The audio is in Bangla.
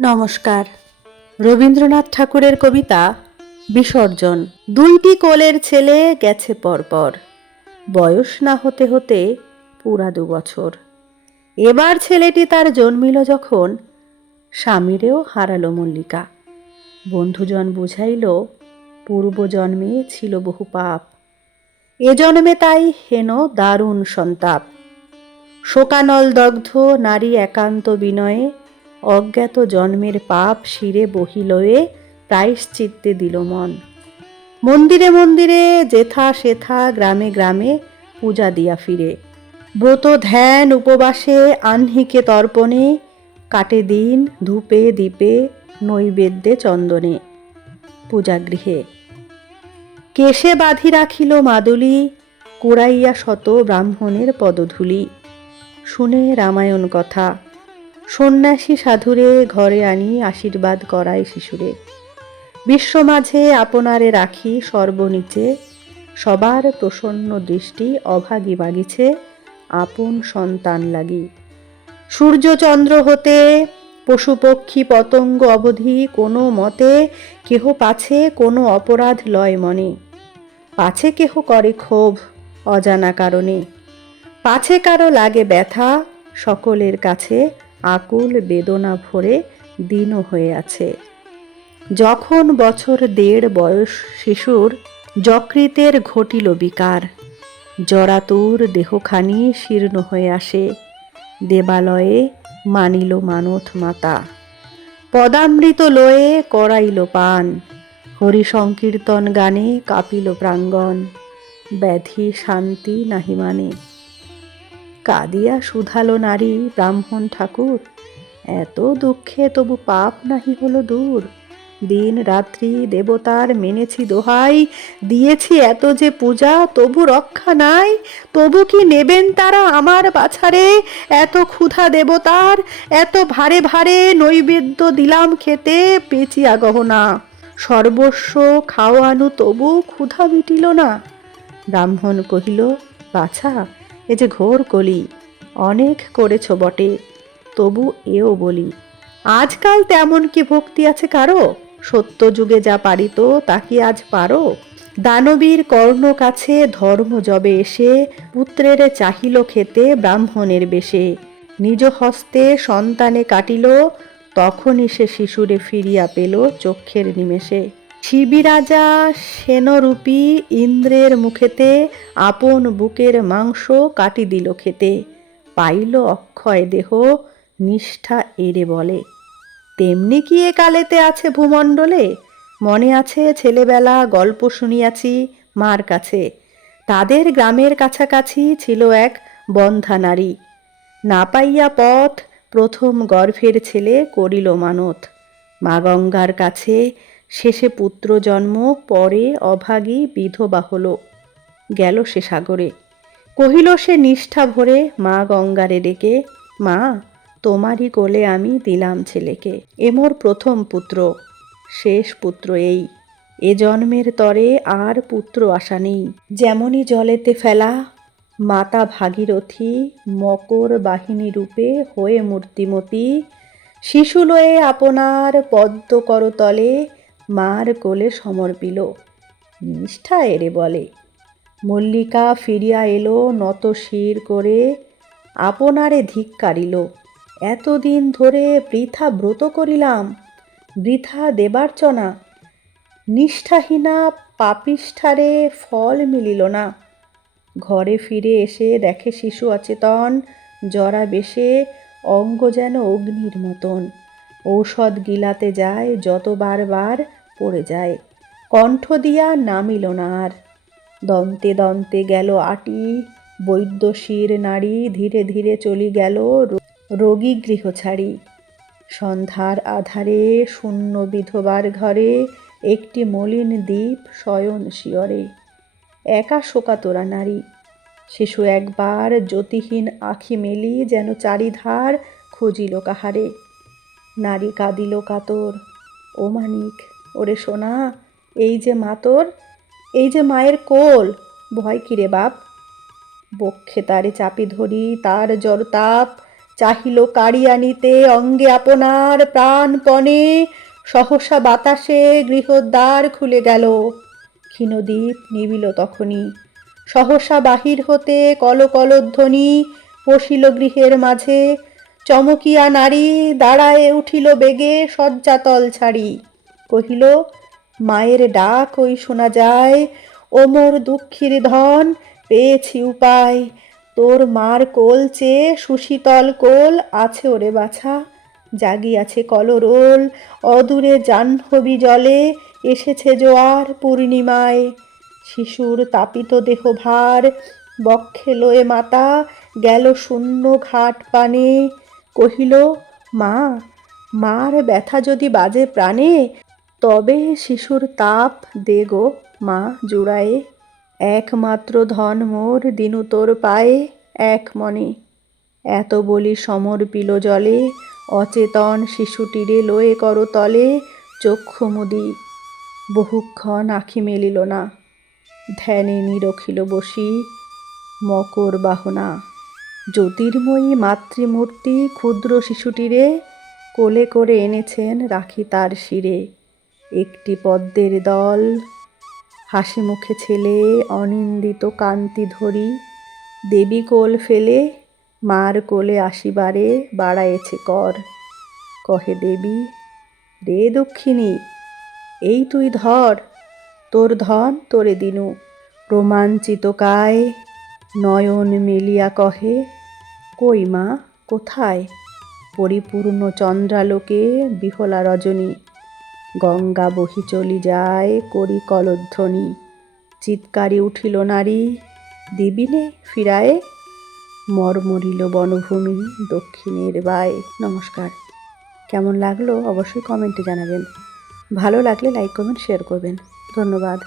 নমস্কার। রবীন্দ্রনাথ ঠাকুরের কবিতা বিসর্জন। দুইটি কোলের ছেলে গেছে পরপর, বয়স না হতে হতে পুরা 2 বছর। এবার ছেলেটি তার জন্মিল যখন, স্বামীরেও হারালো মল্লিকা। বন্ধুজন বুঝাইল, পূর্বজন্মে ছিল বহু পাপ, এ জন্মে তাই হেন দারুণ সন্তাপ। শোকানল দগ্ধ নারী একান্ত বিনয়ে, অজ্ঞাত জন্মের পাপ শিরে বহিলয়ে প্রায়শ্চিত্তে দিল মন। মন্দিরে মন্দিরে যেথা সেথা গ্রামে গ্রামে পূজা দিয়া ফিরে। ব্রত ধ্যান উপবাসে আহ্নিকে তর্পণে, কাটে দিন ধূপে দীপে নৈবেদ্যে চন্দনে। পূজাগৃহে কেশে বাঁধি রাখিল মাদুলি, কুড়াইয়া শত ব্রাহ্মণের পদধূলি। শুনে রামায়ণ কথা, সন্ন্যাসী সাধুরে ঘরে আনি আশীর্বাদ করায় শিশুরে। বিশ্ব মাঝে আপনারে রাখি সর্বনীচে, সবার প্রসন্ন দৃষ্টি অভাগী বাগিছে আপন সন্তান লাগি। সূর্য চন্দ্র হতে পশু পক্ষী পতঙ্গ অবধি কোনো মতে কেহ পাছে কোনো অপরাধ লয় মনে। পাছে কেহ করে ক্ষোভ অজানা কারণে, পাছে কারো লাগে ব্যথা, সকলের কাছে আকুল বেদনা ভরে দীন হয়ে আছে। যখন বছর 1.5 বয়স শিশুর, যকৃতের ঘটিল বিকার। জরাতুর দেহখানি শীর্ণ হয়ে আসে, দেবালয়ে মানিল মানত মাতা। পদামৃত লয়ে করাইল পান, হরি সংকীর্তন গানে কাঁপিল প্রাঙ্গণ। ব্যাধি শান্তি নাহি মানে, কাঁদিয়া শুধালো নারী ব্রাহ্মণ ঠাকুর, এত দুঃখে তবু পাপ নাহি হলো দূর। দিন রাত্রি দেবতার মেনেছি দোহাই, দিয়েছি এত যে পূজা তবু রক্ষা নাই। তবু কি নেবেন তারা আমার বাছারে, এত ক্ষুধা দেবতার, এত ভারে ভারে নৈবেদ্য দিলাম খেতে পেঁচিয়া গহনা। সর্বস্ব খাওয়ানু তবু ক্ষুধা মিটিল না। ব্রাহ্মণ কহিল, বাছা এ যে ঘোর কলি, অনেক করেছ বটে, তবু এও বলি, আজকাল তেমন কি ভক্তি আছে কারো? সত্য যুগে যা পারিত তা কি আজ পারো? দানবীর কর্ণ কাছে ধর্ম যবে এসে, পুত্রের চাহিল খেতে ব্রাহ্মণের বেশে। নিজ হস্তে সন্তানে কাটিল, তখনই সে শিশুরে ফিরিয়া পেল চক্ষের নিমেষে। শিবিরাজা সেনরূপী ইন্দ্রের মুখেতে, আপন বুকের মাংস কাটি দিল খেতে। পাইল অক্ষয় দেহ, নিষ্ঠা এরে বলে। তেমনি কি এ কালেতে আছে ভূমণ্ডলে? মনে আছে ছেলেবেলা গল্প শুনিয়াছি মার কাছে, তাদের গ্রামের কাছাকাছি ছিল এক বন্ধ্যা নারী। না পাইয়া পথ প্রথম গর্ভের ছেলে করিল মানত। মা গঙ্গার কাছে শেষে পুত্র জন্ম, পরে অভাগী বিধবা হল, গেল সে সাগরে। কহিল সে নিষ্ঠা ভরে মা গঙ্গারে ডেকে, মা তোমারই কোলে আমি দিলাম ছেলেকে। এ মোর প্রথম পুত্র, শেষ পুত্র এই, এ জন্মের তরে আর পুত্র আশা নেই। যেমনি জলেতে ফেলা মাতা ভাগীরথী, মকর বাহিনী রূপে হয়ে মূর্তিমতী, শিশু লয়ে আপনার পদ্ম করতলে মার কোলে সমর্পিল, নিষ্ঠা এরে বলে। মল্লিকা ফিরিয়া এলো নত শির করে, আপনারে ধিক্কারিল, এতদিন ধরে বৃথা ব্রত করিলাম, বৃথা দেবার্চনা, নিষ্ঠাহীনা পাপিষ্ঠারে ফল মিলিল না। ঘরে ফিরে এসে দেখে শিশু অচেতন, জরা বেশে, অঙ্গ যেন অগ্নির মতন। ঔষধ গিলাতে যায় যত বারবার পড়ে যায়, কণ্ঠ দিয়া নামিল না আর। দন্তে দন্তে গেল আটি, বৈদ্যশির নারী ধীরে ধীরে চলি গেল রোগী গৃহ ছাড়ি। সন্ধ্যার আধারে শূন্য বিধবার ঘরে, একটি মলিন দ্বীপ শয়ন শিয়রে। একা শোকাতোরা নারী, শিশু একবার জ্যোতিহীন আখি মেলি যেন চারিধার খুঁজিল কাহারে। নারী কাঁদিল কাতর, ও মানিক ওরে সোনা, এই যে মা তোর, এই যে মায়ের কোল, ভয় কিরে বাপ। বক্ষে তারে চাপি ধরি তার জরতাপ, চাহিল কাড়িয়া নিতে অঙ্গে আপনার প্রাণপণে, সহসা বাতাসে গৃহদ্বার খুলে গেল। ক্ষীণদ্বীপ নিবিল তখনই, সহসা বাহির হতে কলকলধ্বনি পশিল গৃহের মাঝে। চমকিয়া নারী দাঁড়ায়ে উঠিল বেগে শয্যাতল ছাড়ি, কহিল মায়ের ডাক ওই শোনা যায়, ও মোর দুঃখীর ধন পেয়েছি উপায়। তোর মার কোল চেয়ে সুশীতল কোল আছে ওরে বাছা, জাগিয়াছে কলরোল অদূরে জাহ্নবী জলে, এসেছে জোয়ার পূর্ণিমায়। শিশুর তাপিত দেহ ভার বক্ষে লয়ে মাতা গেল শূন্য ঘাট পানে, কহিল মা, মার ব্যথা যদি বাজে প্রাণে, তবে শিশুর তাপ দে গো মা জুড়ায়ে। একমাত্র ধন মোর দিনু তোর পায়ে এক মনে। এত বলি সমর্পিল জলে, অচেতন শিশুটিরে লয়ে করতলে চক্ষু মুদি। বহুক্ষণ আখি মেলিল না, ধ্যানে নিরখিল বসি মকর বাহনা। জ্যোতির্ময়ী মাতৃমূর্তি ক্ষুদ্র শিশুটিরে কোলে করে এনেছেন রাখি তার শিরে। একটি পদ্মের দল হাসি মুখে ছেলে অনিন্দিত কান্তি ধরি, দেবী কোল ফেলে মার কোলে আসিবারে বাড়ায়েছে কর। কহে দেবী, রে দক্ষিণী, এই তুই ধর, তোর ধন তোরে দিনু। রোমাঞ্চিত কায় নয়ন মেলিয়া কহে, কই মা কোথায়? পরিপূর্ণ চন্দ্রালোকে বিহলা রজনী, গঙ্গা বহি চলি যায় করি কলধ্বনি। চিৎকারে উঠিল নারী, দিবিনে ফিরায়ে, মরমরিল বনভূমি দক্ষিণের বায়। নমস্কার। কেমন লাগলো অবশ্যই কমেন্টে জানাবেন। ভালো লাগলে লাইক কমেন্ট শেয়ার করবেন। ধন্যবাদ।